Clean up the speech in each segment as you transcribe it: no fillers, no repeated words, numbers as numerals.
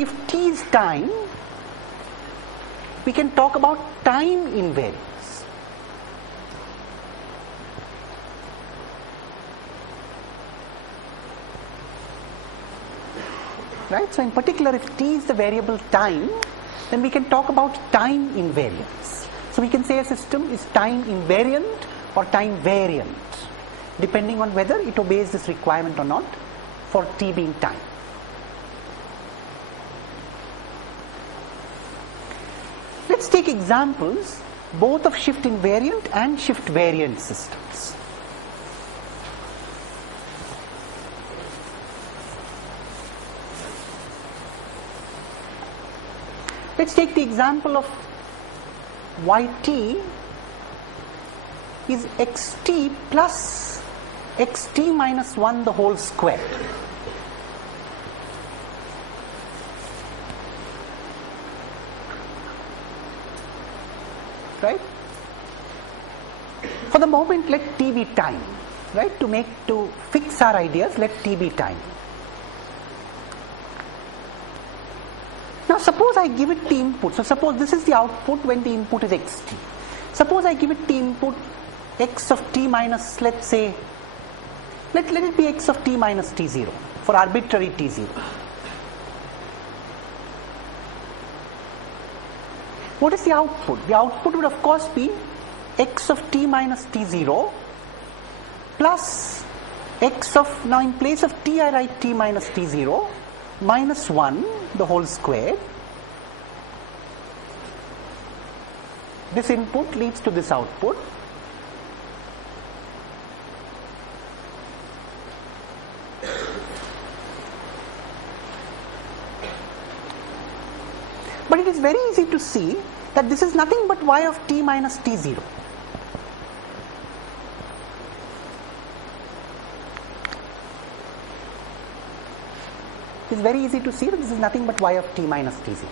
if t is time, we can talk about time invariance. Right? So in particular, if t is the variable time, then we can talk about time invariance. So we can say a system is time invariant or time variant, depending on whether it obeys this requirement or not for t being time. Let's take examples both of shift invariant and shift variant systems. Let's take the example of yt is xt plus xt minus 1 the whole square. Right? For the moment, let t be time. Right? To fix our ideas, let t be time. Now suppose I give it t input. So suppose this is the output when the input is xt. Suppose I give it t input x of t minus, let's say, let it be x of t minus t0 for arbitrary t0. What is the output? The output would of course be x of t minus t0 plus x of, now in place of t I write t minus t0 minus 1 the whole square. This input leads to this output. But it is very easy to see that this is nothing but y of t minus t0. It is very easy to see that this is nothing but y of t minus t0.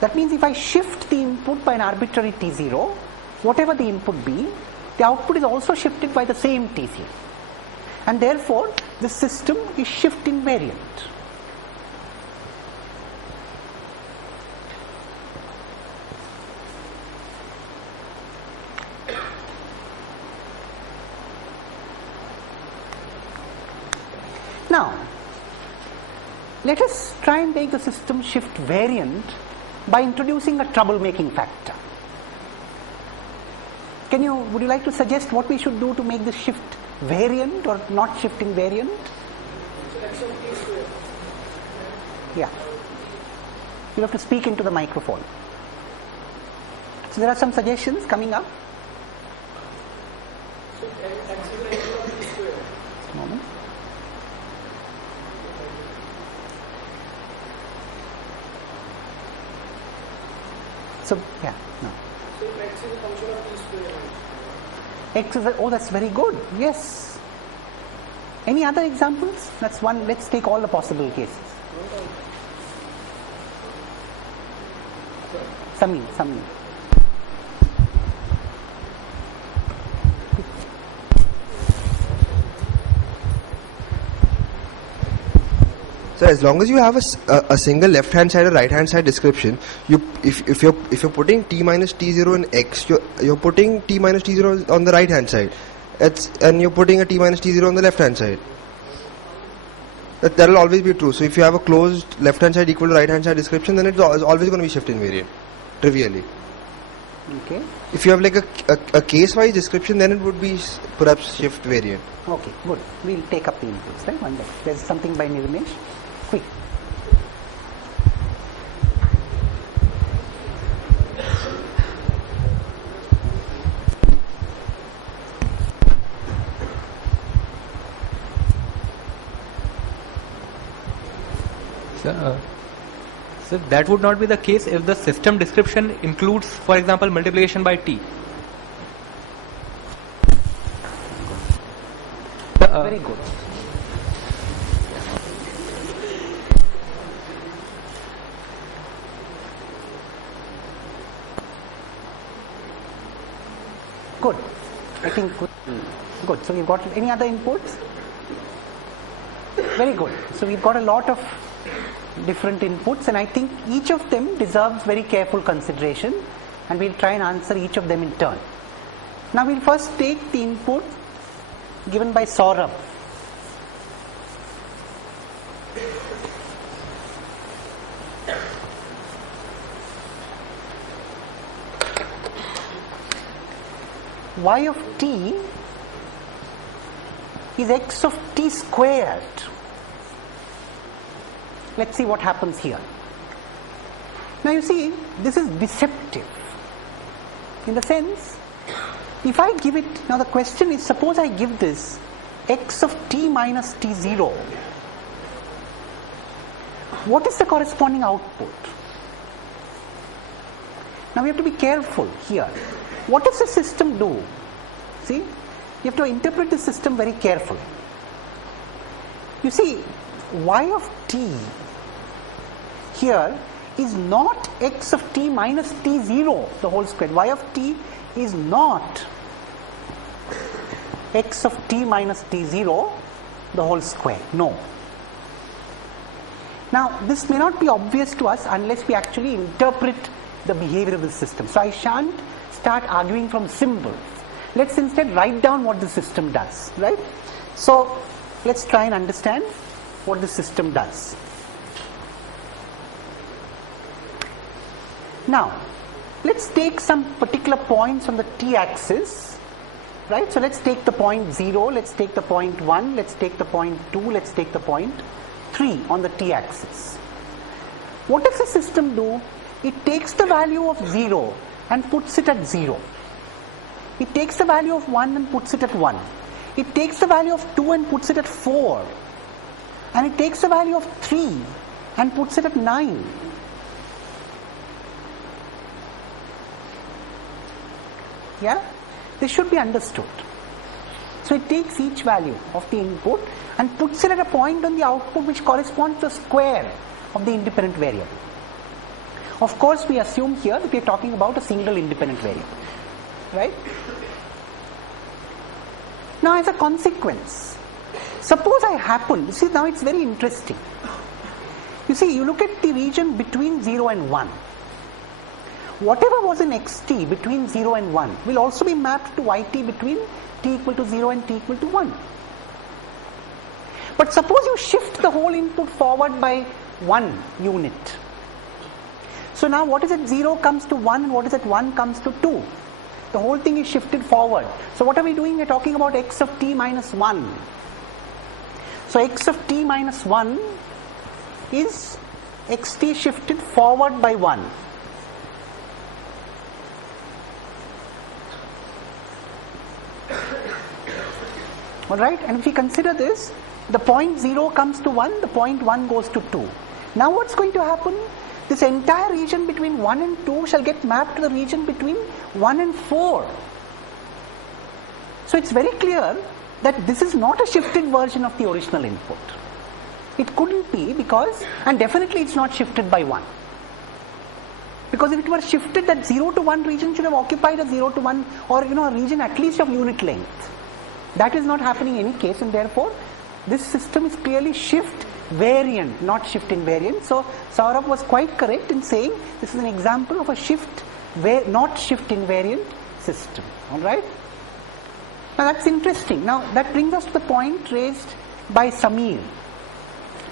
That means if I shift the input by an arbitrary t0, whatever the input be, the output is also shifted by the same t0. And therefore, the system is shift invariant. Now, let us try and make the system shift variant by introducing a troublemaking factor. Would you like to suggest what we should do to make this shift variant or not shift invariant? Yeah. You have to speak into the microphone. So there are some suggestions coming up. Just a moment. So, yeah, no. So x is a function of t square. X is oh, that's very good. Yes. Any other examples? That's one. Let's take all the possible cases. Sami. So as long as you have a single left hand side or right hand side description, if you're putting t minus t0 in x, you're putting t minus t0 on the right hand side, and you're putting a t minus t0 on the left hand side. That will always be true. So if you have a closed left hand side equal to right hand side description, then it's always going to be shift invariant, trivially. Okay. If you have like a case wise description, then it would be perhaps shift variant. Okay, good. We'll take up the inputs, right? One day. There's something by Nirmesh. Quick. So that would not be the case if the system description includes, for example, multiplication by t. Very good. Good. I think good. So we've got any other inputs? Very good. So we've got a lot of different inputs, and I think each of them deserves very careful consideration, and we'll try and answer each of them in turn. Now we'll first take the input given by Saurabh. Y of t is x of t squared. Let's see what happens here. Now you see, this is deceptive in the sense, if I give it, now the question is, suppose I give this x of t minus t0, what is the corresponding output? Now we have to be careful here. What does the system do? See, you have to interpret the system very carefully. You see, y of t here is not x of t minus t0 the whole square. Y of t is not x of t minus t0 the whole square. No. Now this may not be obvious to us unless we actually interpret the behavior of the system. So I shan't start arguing from symbols. Let's instead write down what the system does, right? So let's try and understand what the system does. Now, let's take some particular points on the t-axis, right? So let's take the point 0, let's take the point 1, let's take the point 2, let's take the point 3 on the t-axis. What does the system do? It takes the value of 0 and puts it at 0. It takes the value of 1 and puts it at 1. It takes the value of 2 and puts it at 4. And it takes the value of 3 and puts it at 9. Yeah? This should be understood. So it takes each value of the input and puts it at a point on the output which corresponds to the square of the independent variable. Of course, we assume here that we are talking about a single independent variable. Right? Now, as a consequence, suppose I happen, see, now it's very interesting. You see, you look at the region between 0 and 1. Whatever was in xt between 0 and 1 will also be mapped to yt between t equal to 0 and t equal to 1. But suppose you shift the whole input forward by 1 unit. So now what is at 0 comes to 1 and what is at 1 comes to 2. The whole thing is shifted forward. So what are we doing? We're talking about x of t minus 1. So x of t minus 1 is xt shifted forward by 1. Alright, and if we consider this, the point 0 comes to 1, the point 1 goes to 2. Now what's going to happen? This entire region between 1 and 2 shall get mapped to the region between 1 and 4. So it's very clear that this is not a shifted version of the original input. It couldn't be because, and definitely it's not shifted by 1. Because if it were shifted, that 0 to 1 region should have occupied a 0 to 1 or a region at least of unit length. That is not happening in any case, and therefore this system is clearly shift variant, not shift invariant. So Saurabh was quite correct in saying this is an example of a shift, not shift invariant system. Alright? Now that's interesting. Now that brings us to the point raised by Samir.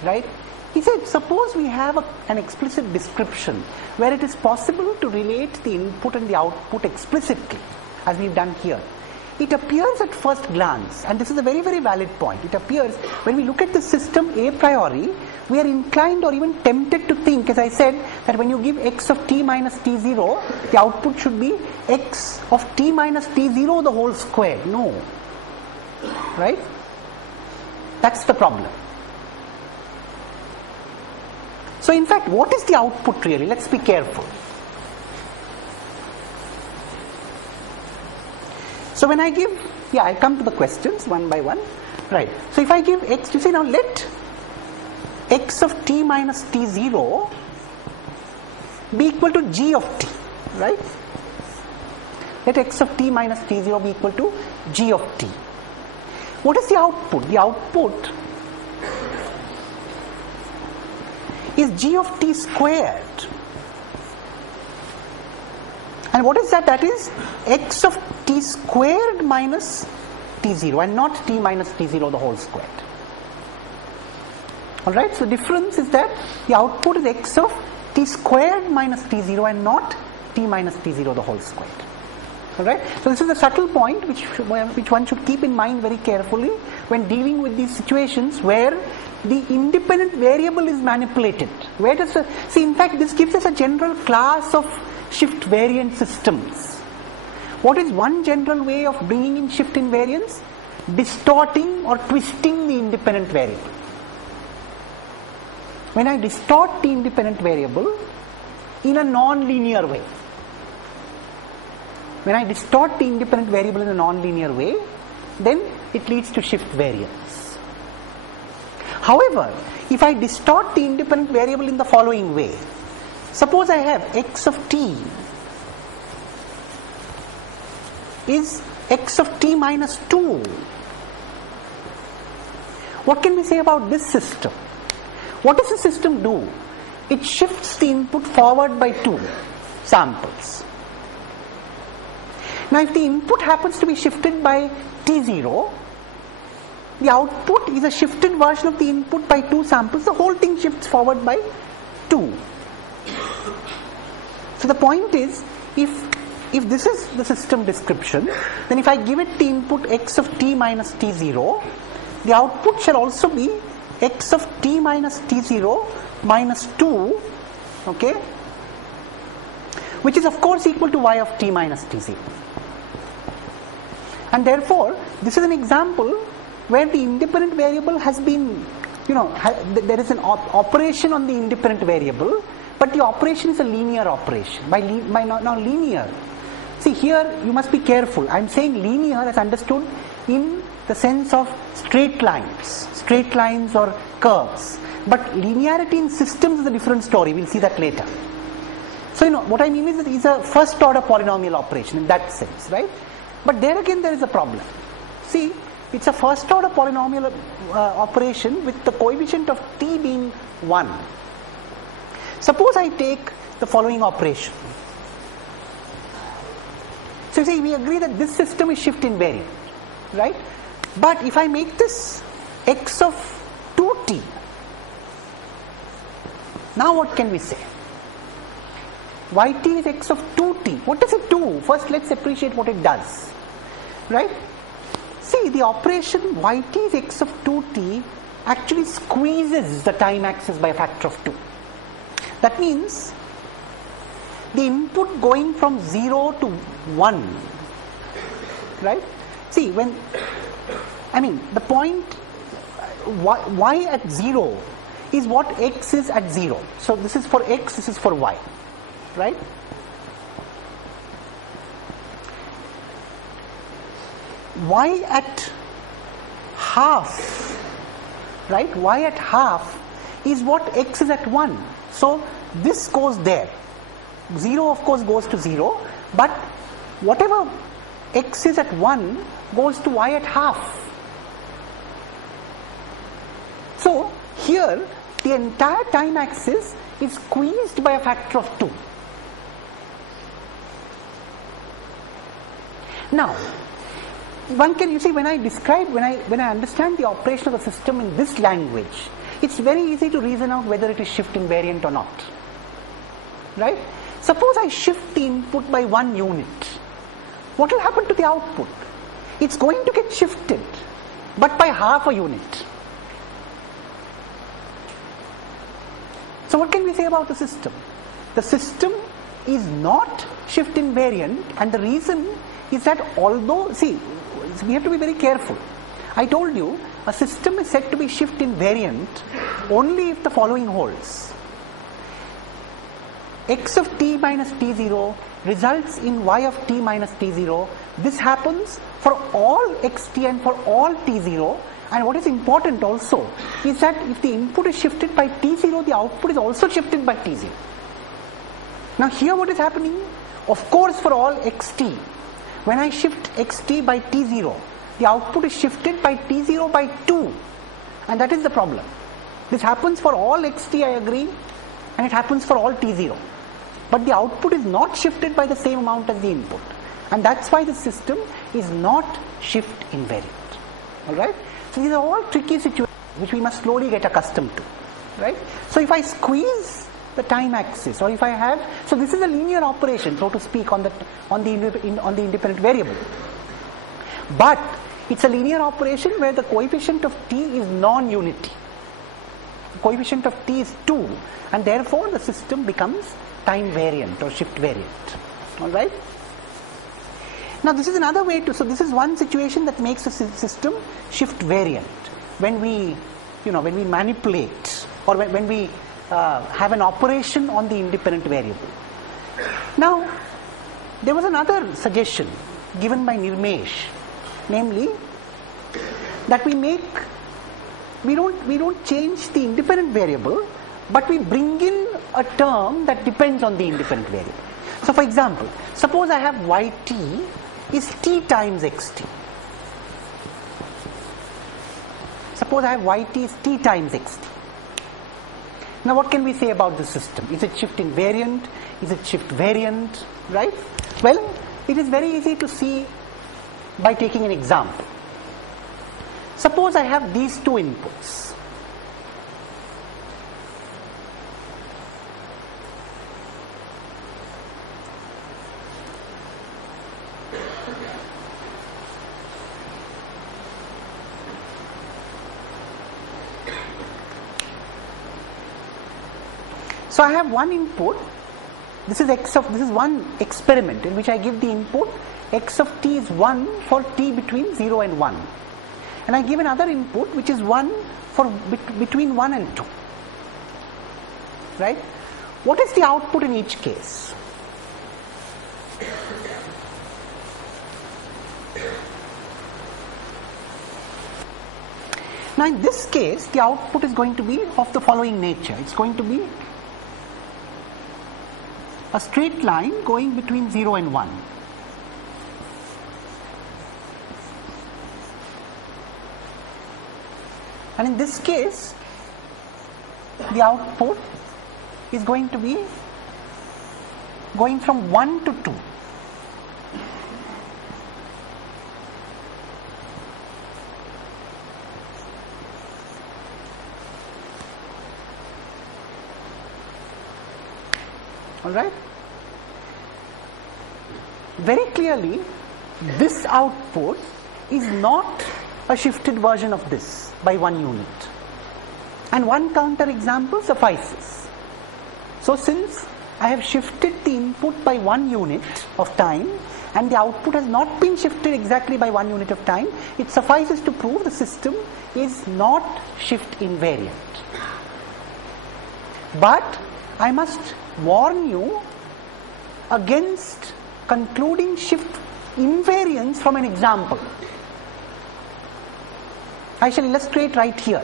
Right? He said, suppose we have an explicit description where it is possible to relate the input and the output explicitly, as we've done here. It appears at first glance, and this is a very, very valid point, it appears when we look at the system a priori, we are inclined or even tempted to think, as I said, that when you give x of t minus t0, the output should be x of t minus t0 the whole square. No. Right? That's the problem. So in fact, what is the output really? Let's be careful. So when I give, I'll come to the questions one by one. Right. So if I give x, you see now let x of t minus t0 be equal to g of t. Right? Let x of t minus t0 be equal to g of t. What is the output? The output is g of t squared. And what is that? That is x of t squared minus t0 and not t minus t0 the whole squared. Alright, so the difference is that the output is x of t squared minus t0 and not t minus t0 the whole squared. Alright, so this is a subtle point which one should keep in mind very carefully when dealing with these situations where the independent variable is manipulated. Where does in fact this gives us a general class of shift variant systems. What is one general way of bringing in shift invariance? Distorting or twisting the independent variable. When I distort the independent variable in a non-linear way. When I distort the independent variable in a non-linear way, then it leads to shift variance. However, if I distort the independent variable in the following way, suppose I have x of t is x of t minus 2. What can we say about this system? What does the system do? It shifts the input forward by 2 samples. Now if the input happens to be shifted by t0, the output is a shifted version of the input by 2 samples. The whole thing shifts forward by 2. So the point is, if this is the system description, then if I give it the input x of t minus t0, the output shall also be x of t minus t0 minus 2, okay, which is of course equal to y of t minus t0. And therefore, this is an example where the independent variable has been, there is an operation on the independent variable, but the operation is a linear operation. By now linear, see here you must be careful. I am saying linear as understood in the sense of straight lines or curves. But linearity in systems is a different story. We'll see that later. So what I mean is that it's a first order polynomial operation in that sense, right? But there again there is a problem. See, it's a first order polynomial operation with the coefficient of t being 1. Suppose I take the following operation. So you see, we agree that this system is shift invariant, right? But if I make this x of 2t, now what can we say? Yt is x of 2t. What does it do? First let's appreciate what it does, right? See, the operation yt is x of 2t actually squeezes the time axis by a factor of 2. That means the input going from 0 to 1, right? See, the point y at 0 is what x is at 0. So this is for x, this is for y, right? Y at half, right? Y at half is what x is at 1. So this goes there. 0 of course goes to 0, but whatever x is at 1 goes to y at half. So here the entire time axis is squeezed by a factor of 2. Now, one can, when I understand the operation of the system in this language, it's very easy to reason out whether it is shift invariant or not, right? Suppose I shift the input by 1 unit. What will happen to the output? It's going to get shifted, but by half a unit. So what can we say about the system? The system is not shift invariant, and the reason is that although, we have to be very careful. I told you, a system is said to be shift invariant only if the following holds. X of t minus t0 results in y of t minus t0. This happens for all xt and for all t0. And what is important also is that if the input is shifted by t0, the output is also shifted by t0. Now here what is happening? Of course for all xt, when I shift xt by t0, the output is shifted by t0 by 2. And that is the problem. This happens for all xt, I agree, and it happens for all t0. But the output is not shifted by the same amount as the input. And that's why the system is not shift invariant. Alright? So these are all tricky situations which we must slowly get accustomed to. Right? So if I squeeze the time axis, or if I have, so this is a linear operation, so to speak, on the independent variable. But it's a linear operation where the coefficient of t is non-unity. The coefficient of t is 2, and therefore the system becomes time variant or shift variant. Alright? Now this is another way to, so this is one situation that makes a system shift variant. When we manipulate, or when we have an operation on the independent variable. Now, there was another suggestion given by Nirmesh, namely that we don't change the independent variable, but we bring in a term that depends on the independent variable. So for example, suppose I have yt is t times xt. Suppose I have yt is t times xt. Now what can we say about the system? Is it shift invariant? Is it shift variant? Right? Well, it is very easy to see by taking an example. Suppose I have these two inputs. So I have one input. This is one experiment in which I give the input x of t is 1 for t between 0 and 1. And I give another input which is 1 for between 1 and 2. Right? What is the output in each case? Now in this case, the output is going to be of the following nature. It's going to be a straight line going between 0 and 1. And in this case, the output is going to be going from 1 to 2. Alright? Very clearly, this output is not a shifted version of this by 1 unit. And one counter example suffices. So since I have shifted the input by 1 unit of time and the output has not been shifted exactly by 1 unit of time, it suffices to prove the system is not shift invariant. But I must warn you against concluding shift invariance from an example. I shall illustrate right here.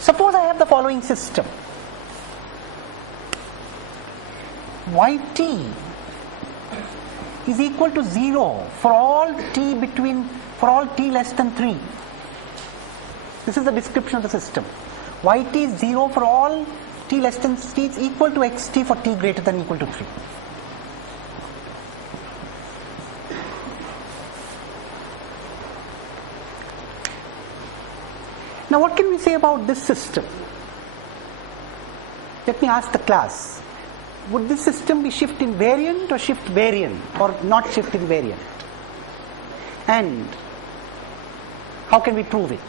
Suppose I have the following system. Yt is equal to 0 for all t less than 3. This is the description of the system. Yt is 0 for all t less than t is equal to xt for t greater than equal to 3. Now what can we say about this system? Let me ask the class. Would this system be shift invariant or shift variant or not shift invariant? And how can we prove it?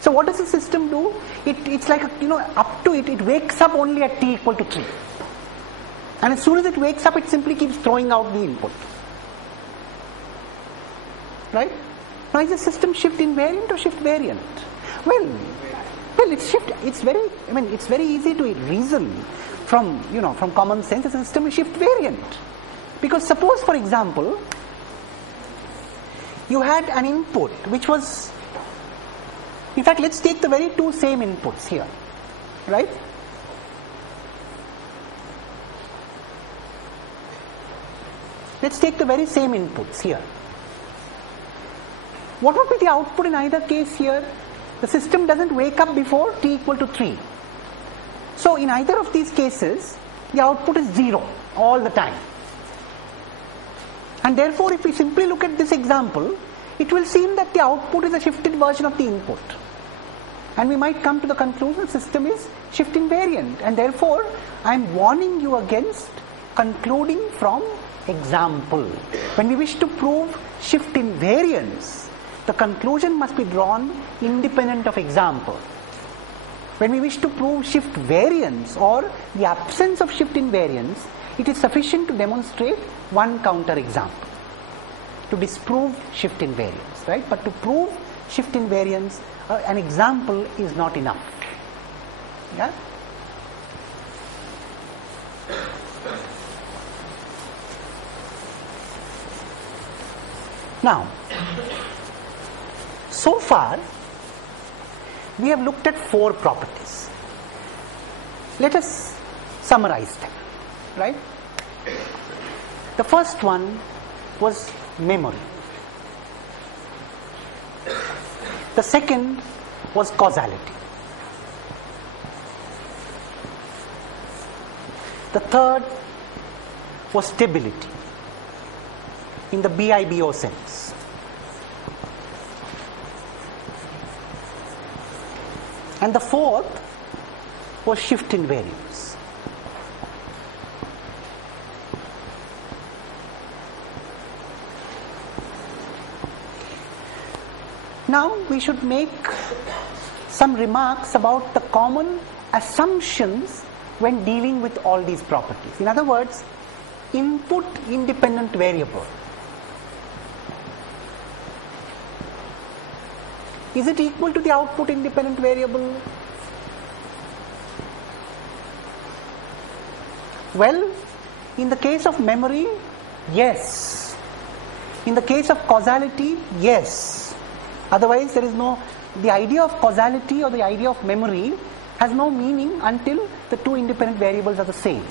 So what does the system do? It's like, up to it wakes up only at t equal to 3. And as soon as it wakes up, it simply keeps throwing out the input. Right? Now is the system shift invariant or shift variant? Well, it's shift. It's very easy to reason from common sense. The system is shift variant, because suppose, for example, you had an input which was, in fact, let's take the very two same inputs here, right? Let's take the very same inputs here. What would be the output in either case here? The system doesn't wake up before t equal to 3. So in either of these cases, the output is 0 all the time. And therefore, if we simply look at this example, it will seem that the output is a shifted version of the input. And we might come to the conclusion the system is shift invariant. And therefore, I am warning you against concluding from example. When we wish to prove shift invariance, the conclusion must be drawn independent of example. When we wish to prove shift variance or the absence of shift invariance, it is sufficient to demonstrate one counter example to disprove shift invariance, right? But to prove shift invariance, an example is not enough. Yeah? Now, so far we have looked at 4 properties. Let us summarize them, right? The first one was memory. The second was causality. The third was stability in the BIBO sense. And the fourth was shift invariance. Now we should make some remarks about the common assumptions when dealing with all these properties. In other words, input independent variable. Is it equal to the output independent variable? Well, in the case of memory, yes. In the case of causality, yes. Otherwise, there is no, the idea of causality or the idea of memory has no meaning until the two independent variables are the same.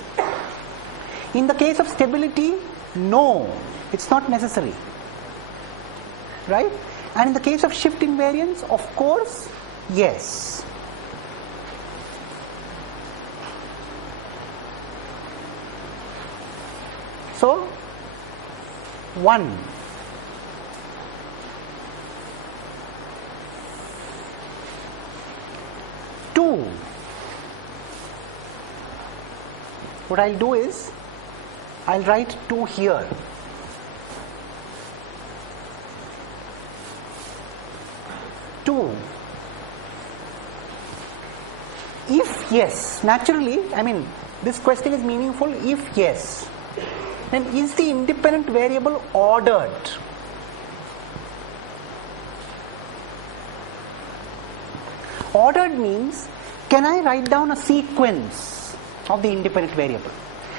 In the case of stability, no, it's not necessary. Right? And in the case of shift invariance, of course, yes. So, 1. Two. What I'll do is, I'll write 2 here. If yes, naturally, I mean, this question is meaningful if yes, then is the independent variable ordered? Ordered means, can I write down a sequence of the independent variable?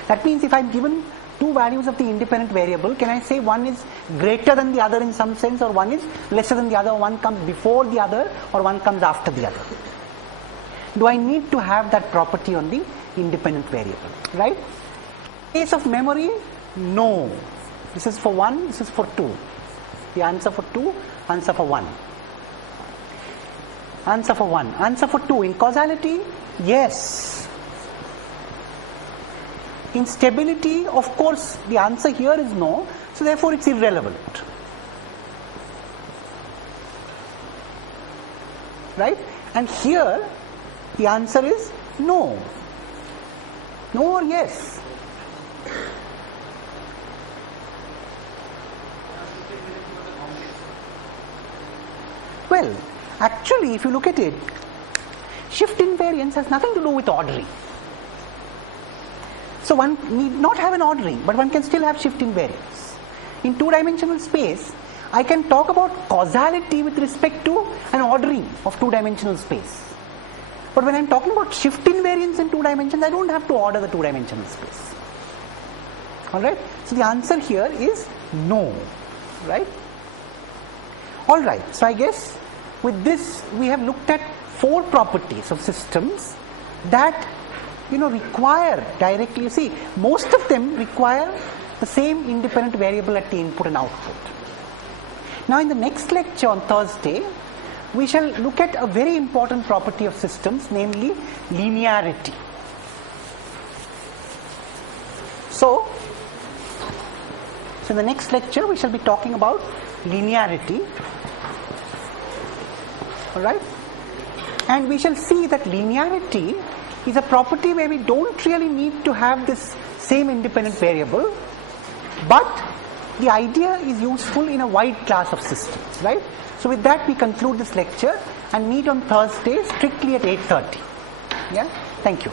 That means if I'm given 2 values of the independent variable, can I say one is greater than the other in some sense, or one is lesser than the other, one comes before the other, or one comes after the other? Do I need to have that property on the independent variable, right? In case of memory, no. This is for 1, this is for 2. The answer for 2, answer for 1. Answer for 1, answer for 2. In causality, yes. In stability, of course, the answer here is no, so therefore it's irrelevant. Right? And here, the answer is no. No or yes. Well, actually, if you look at it, shift invariance has nothing to do with ordering. So one need not have an ordering, but one can still have shift invariance. In 2-dimensional space, I can talk about causality with respect to an ordering of 2-dimensional space. But when I'm talking about shift invariance in 2 dimensions, I don't have to order the 2-dimensional space. Alright? So the answer here is no. Right? Alright, so I guess with this we have looked at 4 properties of systems that require directly, you see, most of them require the same independent variable at the input and output. Now in the next lecture on Thursday, we shall look at a very important property of systems, namely linearity. So in the next lecture we shall be talking about linearity. Alright? And we shall see that linearity is a property where we don't really need to have this same independent variable, but the idea is useful in a wide class of systems, right? So with that we conclude this lecture and meet on Thursday strictly at 8:30. Yeah? Thank you.